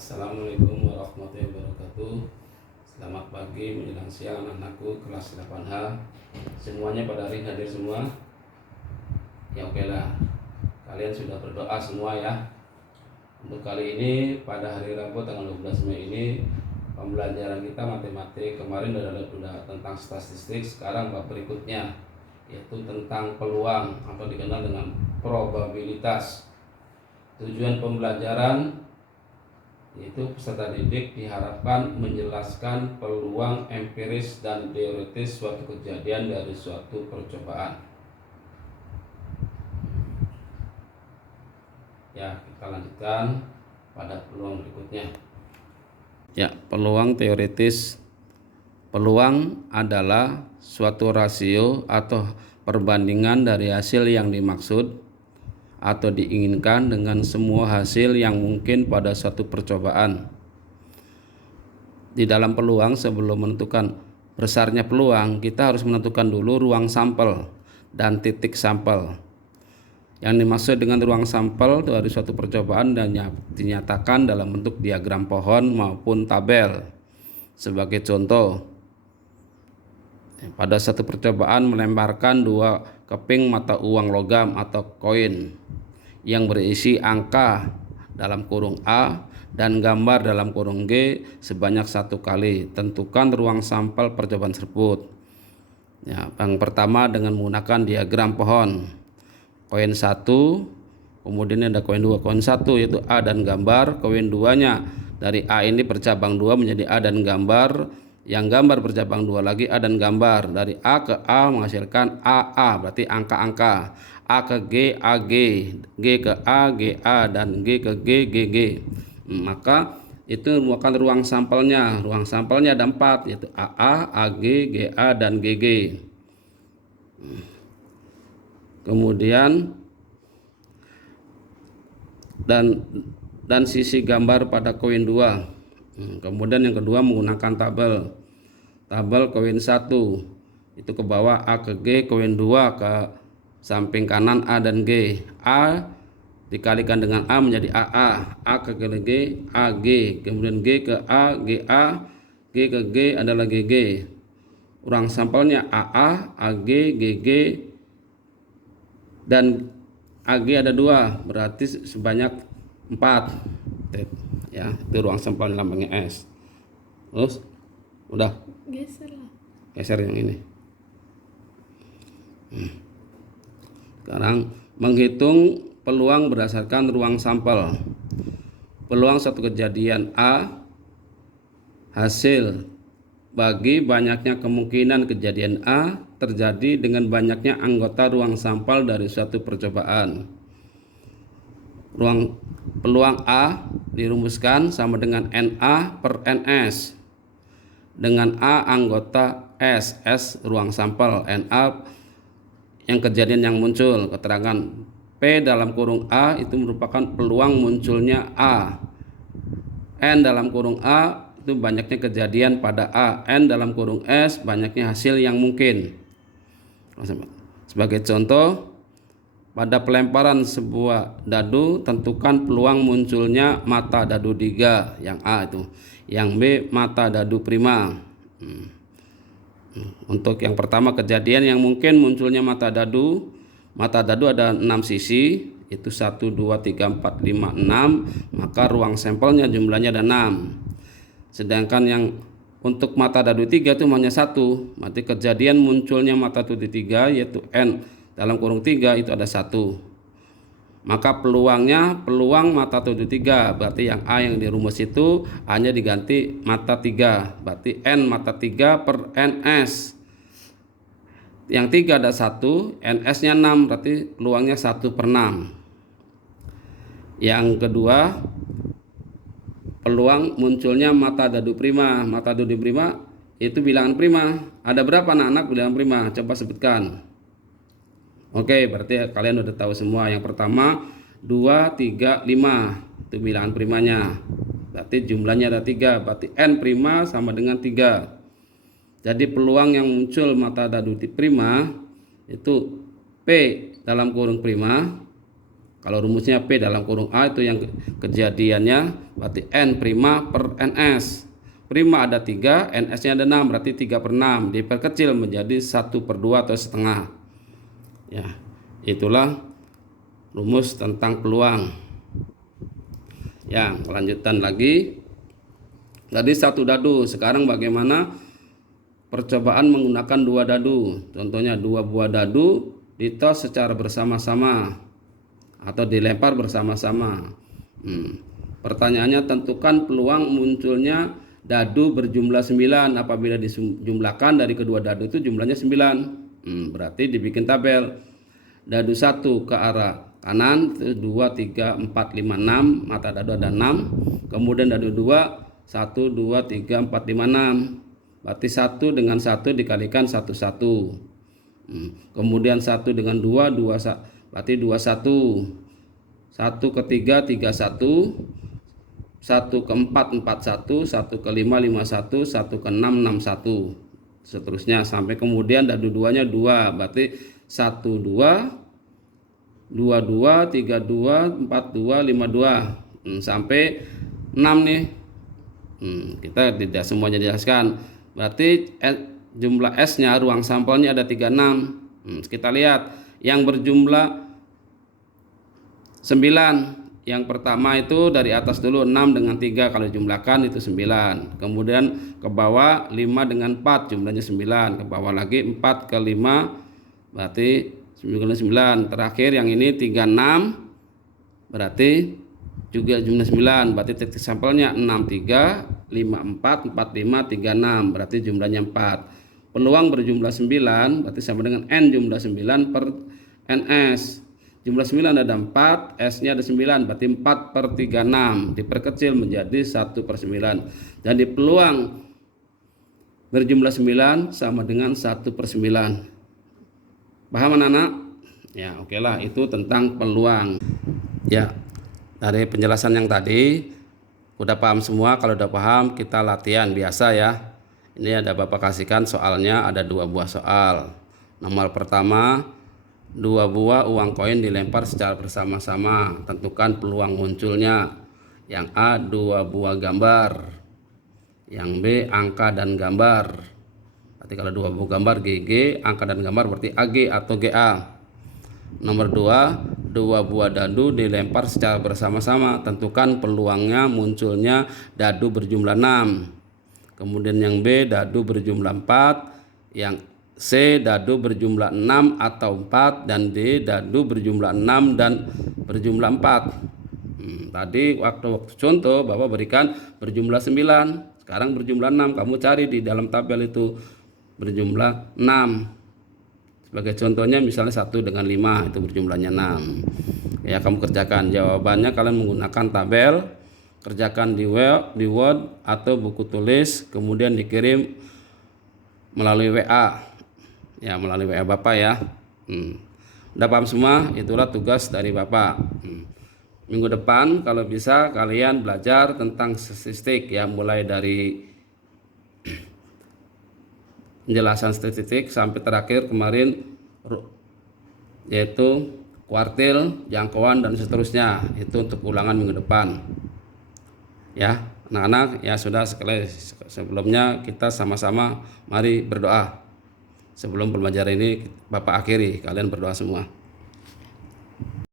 Assalamualaikum warahmatullahi wabarakatuh. Selamat pagi menjelang siang anak-anakku kelas 8H. Semuanya pada hari hadir semua. Ya oke lah. Kalian sudah berdoa semua ya. Untuk kali ini pada hari Rabu tanggal 12 Mei ini pembelajaran kita matematik. Kemarin sudah tentang statistik, sekarang bab berikutnya yaitu tentang peluang atau dikenal dengan probabilitas. Tujuan pembelajaran yaitu peserta didik diharapkan menjelaskan peluang empiris dan teoritis suatu kejadian dari suatu percobaan. Ya, kita lanjutkan pada peluang berikutnya. Ya, peluang teoritis. Peluang adalah suatu rasio atau perbandingan dari hasil yang dimaksud atau diinginkan dengan semua hasil yang mungkin pada suatu percobaan. Di dalam peluang, sebelum menentukan besarnya peluang, kita harus menentukan dulu ruang sampel dan titik sampel. Yang dimaksud dengan ruang sampel dari suatu percobaan dan dinyatakan dalam bentuk diagram pohon maupun tabel. Sebagai contoh, pada satu percobaan melemparkan 2 keping mata uang logam atau koin yang berisi angka dalam kurung A dan gambar dalam kurung G sebanyak 1 kali. Tentukan ruang sampel percobaan tersebut. Ya, yang pertama dengan menggunakan diagram pohon. Koin 1, kemudian ada koin 2. Koin 1 yaitu A dan gambar, koin 2-nya dari A ini bercabang 2 menjadi A dan gambar. Yang gambar bercabang 2 lagi A dan gambar. Dari A ke A menghasilkan AA, berarti angka-angka. A ke G, AG, G ke A, GA, dan G ke G, GG. Maka itu merupakan ruang sampelnya. Ruang sampelnya ada 4, yaitu AA, AG, GA, dan GG. Kemudian dan sisi gambar pada koin 2. Kemudian yang kedua menggunakan tabel koin 1 itu ke bawah A ke G, koin 2 ke samping kanan A dan G. A dikalikan dengan A menjadi AA, A ke G, AG, kemudian G ke A, GA, G ke G adalah GG. Ruang sampelnya AA, AG, GG, dan AG ada 2, berarti sebanyak 4. Ya, itu ruang sampel lambangnya S. Terus udah geser yang ini. Sekarang menghitung peluang berdasarkan ruang sampel. Peluang satu kejadian A hasil bagi banyaknya kemungkinan kejadian A terjadi dengan banyaknya anggota ruang sampel dari suatu percobaan. Peluang A dirumuskan sama dengan NA per NS, dengan A anggota S ruang sampel, NA yang kejadian yang muncul. Keterangan P dalam kurung A itu merupakan peluang munculnya A. N dalam kurung A itu banyaknya kejadian pada A. N dalam kurung S banyaknya hasil yang mungkin. Sebagai contoh, pada pelemparan sebuah dadu tentukan peluang munculnya mata dadu 3 yang A itu, yang B mata dadu prima. Untuk yang pertama kejadian yang mungkin munculnya mata dadu ada 6 sisi, itu 1, 2, 3, 4, 5, 6, maka ruang sampelnya jumlahnya ada 6. Sedangkan yang untuk mata dadu 3 itu hanya 1, berarti kejadian munculnya mata dadu 3 yaitu N dalam kurung 3 itu ada 1. Maka peluang mata dadu 3, berarti yang A yang dirumus itu hanya diganti mata 3, berarti N mata 3 per NS. Yang 3 ada 1, NS-nya 6, berarti peluangnya 1 per 6. Yang kedua, peluang munculnya mata dadu prima. Mata dadu prima itu bilangan prima. Ada berapa anak-anak bilangan prima? Coba sebutkan. Oke, berarti kalian udah tahu semua. Yang pertama 2, 3, 5 itu bilangan primanya. Berarti jumlahnya ada 3, berarti N prima sama dengan 3. Jadi peluang yang muncul mata dadu prima itu P dalam kurung prima Kalau rumusnya P dalam kurung A itu yang kejadiannya berarti N prima per NS. Prima ada 3, NS-nya ada 6, berarti 3 per 6. Diperkecil menjadi 1 per 2 atau setengah. Ya, itulah rumus tentang peluang. Ya, lanjutan lagi. Tadi 1 dadu, sekarang bagaimana percobaan menggunakan 2 dadu. Contohnya 2 buah dadu ditos secara bersama-sama atau dilempar bersama-sama. Pertanyaannya, tentukan peluang munculnya dadu berjumlah 9 apabila dijumlahkan dari kedua dadu itu jumlahnya 9. Berarti dibikin tabel. Dadu 1 ke arah kanan 2, 3, 4, 5, 6, mata dadu ada 6. Kemudian dadu 2 1, 2, 3, 4, 5, 6. Berarti 1 dengan 1 dikalikan 1, 1. Kemudian 1 dengan 2, 2, berarti 2, 1. 1 ke 3, 3, 1. 1 ke 4, 4, 1. 1 ke 5, 5, 1. 1 ke 6, 6, 1. Seterusnya sampai kemudian dadu 2-nya 2. Berarti 1, 2, 2, 2, 3, 2, 4, 2, 5, 2. Sampai 6 nih. Kita tidak semuanya dijelaskan. Berarti jumlah S-nya, ruang sampelnya ada 36. Kita lihat yang berjumlah 9. Yang pertama itu dari atas dulu 6 dengan 3 kalau jumlahkan itu 9. Kemudian ke bawah 5 dengan 4 jumlahnya 9. Ke bawah lagi 4 ke 5 berarti 9. Terakhir yang ini 36 berarti juga jumlah 9. Berarti titik sampelnya 63, 54, 45, 36. Berarti jumlahnya 4. Peluang berjumlah 9 berarti sama dengan N jumlah 9 per NS. Jumlah 9 ada 4, S-nya ada 9, berarti 4 per 36. Diperkecil menjadi 1 per 9. Jadi peluang berjumlah 9 sama dengan 1 per 9. Paham anak-anak? Ya, oke lah, itu tentang peluang. Ya, dari penjelasan yang tadi, udah paham semua. Kalau udah paham, kita latihan biasa ya. Ini ada Bapak kasihkan soalnya, ada 2 buah soal. Nomor pertama, 2 buah uang koin dilempar secara bersama-sama. Tentukan peluang munculnya. Yang A 2 buah gambar, yang B angka dan gambar. Berarti kalau 2 buah gambar GG, angka dan gambar berarti AG atau GA. Nomor 2, 2 buah dadu dilempar secara bersama-sama. Tentukan peluangnya munculnya dadu berjumlah 6. Kemudian yang B dadu berjumlah 4, yang C dadu berjumlah 6 atau 4, dan D dadu berjumlah 6 dan berjumlah 4. Tadi waktu contoh Bapak berikan berjumlah 9, sekarang berjumlah 6. Kamu cari di dalam tabel itu berjumlah 6. Sebagai contohnya misalnya 1 dengan 5 itu berjumlahnya 6. Ya, kamu kerjakan. Jawabannya kalian menggunakan tabel, kerjakan di Word atau buku tulis, kemudian dikirim melalui WA. Ya, melalui WA Bapak ya. Udah paham semua? Itulah tugas dari Bapak. Minggu depan kalau bisa kalian belajar tentang statistik ya, mulai dari penjelasan statistik sampai terakhir kemarin yaitu kuartil, jangkauan dan seterusnya. Itu untuk ulangan minggu depan. Ya, anak-anak ya sudah, sekali sebelumnya kita sama-sama mari berdoa. Sebelum pembelajaran ini Bapak akhiri, kalian berdoa semua.